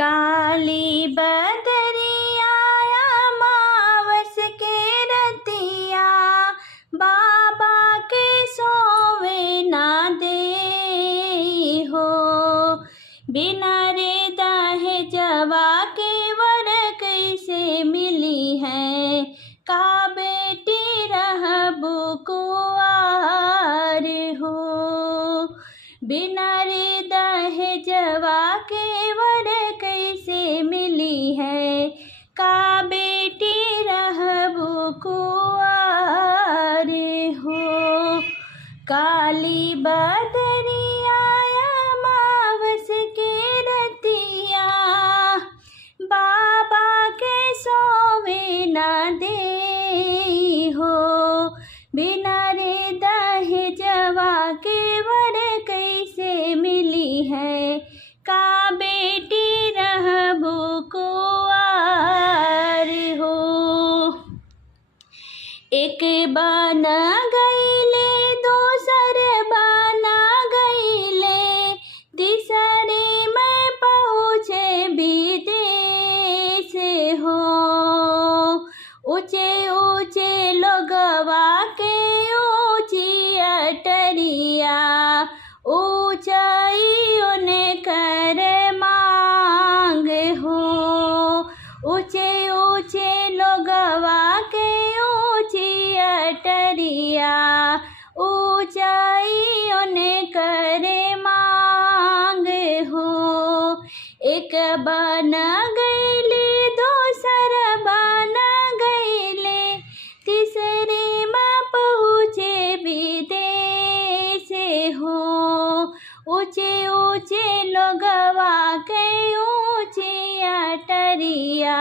काली बदरिया अमावस के रतिया, बाबा के सोवे ना दे हो। बिना रे दहेजवा के वर कैसे मिली है, का बेटी रहबो कुंवार हो। बिना रे दहेजवा के वर कैसे मिली है, का बेटी रहबो कुंवार हो। काली बदरिया अमावस के रतिया, बाबा के सोवे ना दे हो। बिना रे दहेजवा के वर कैसे मिली है, का बेटी रहबो कुंवार हो। एक बना गईले दोसर बना गईले, तीसरे में पहुँचे विदेश हो। ऊँचे ऊँचे लोगवा के ऊँची अटरिया, ऊँचाइयों ने कर मांग हो। ऊँचे ऊँचे लोगवा के ऊँची अटरिया, ऊँचाइयों ने कर मांग हो। एक बना गईले दोसर बना गईले, तीसरे में पहुँचे विदेश हो। ऊँचे ऊँचे लोगवा के ऊँची अटरिया,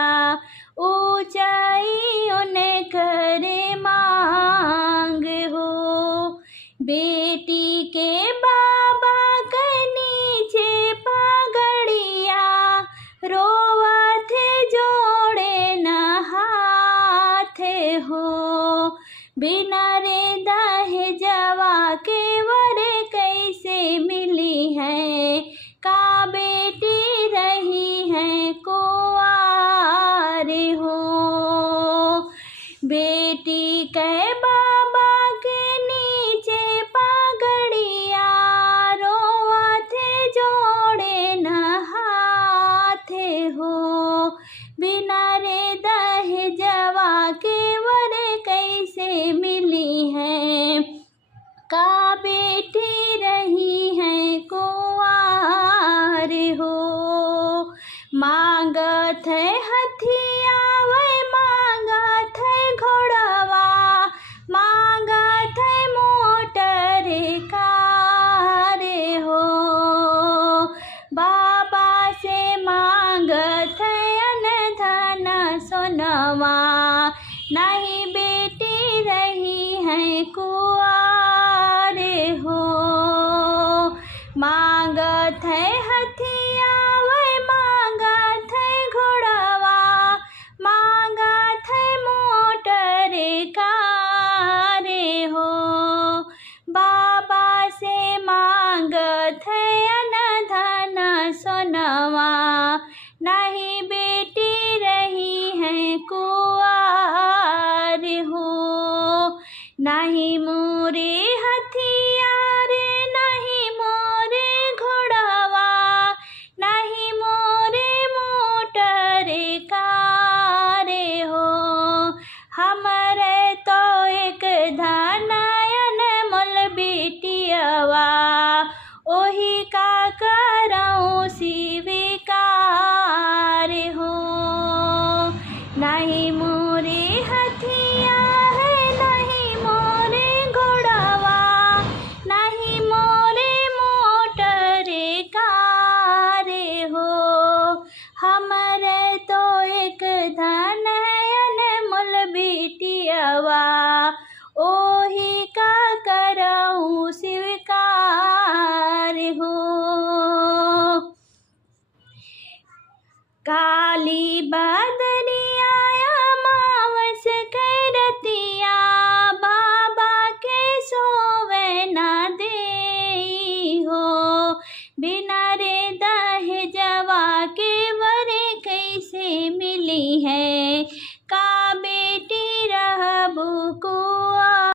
ऊँचाइयों ने करे मांग हो। बेटी के बाबा के नीचे पगड़िया, रोवा थे जोड़े न हाथ हो। बिना रे दहेजवा के वर कैसे मिली है, का बेटी रही है कुंवार हो। बेटी के बाबा के नीचे पगड़िया, रोवा थे जोड़े न हाथ हो। बिना रे दहेजवा के वर कैसे मिली है, का बेटी रही है कुंवार हो। मांगत है हथिया वै मांगत है घोड़वा, मांगत है मोटर कार हो। बाबा से मांगत है अन्न धन सोनवा, नहीं बेटी रही है कुंवार हो। मांगत है हथिया वै मांगत है घोड़वा, मांगत है मोटर कार हो। बाबा से मांगत है अन्न धन सोनवा, नहीं बेटी रही है कुंवार हो। नहीं मोरे हथियार नहीं मोरे घोड़वा, नहीं मोरे मोटर कार हो। हमरे तो एक धनयन मोल बेटियवा, ओही का करऊँ स्वीकार हो। नहीं मोरे हथिया है नहीं मोरे घोड़वा, नहीं मोरे मोटर कार हो। हमरे तो एक धनयन मोल बेटियवा, ओही का करऊँ स्वीकार हो। काली बदरिया अमावस के रतिया, बाबा के सोवे ना दे हो। बिना रे